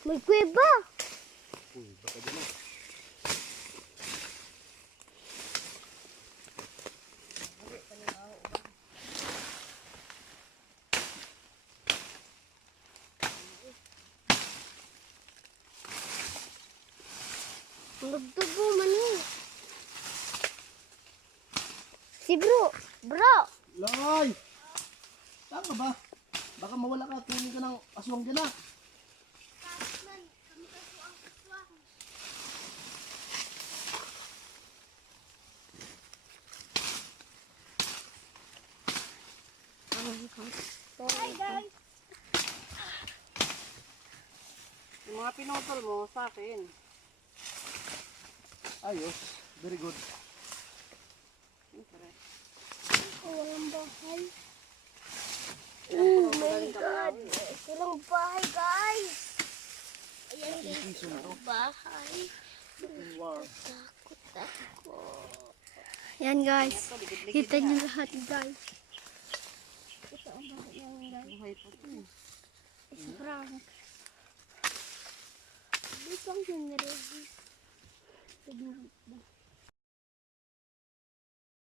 May kuweba. Uy, baka dyan na. Nagdugo man eh. Si bro. Bro. Loy! Saan ka ba? Baka mawala ka, kunin ka ng aswang dyan na. Hi guys. Yung mga pinutol mo sa akin. Ayos. Very good. Siyempre. Walang bahay. Oh my God. Walang bahay guys. Ayan guys. Piso na to. Bahay. Wow. Takot ako. Yan guys. Kita niyo lahat guys. Ito ang bahay namin guys. Buhay pa ito eh. It's Frank. Dito ang general.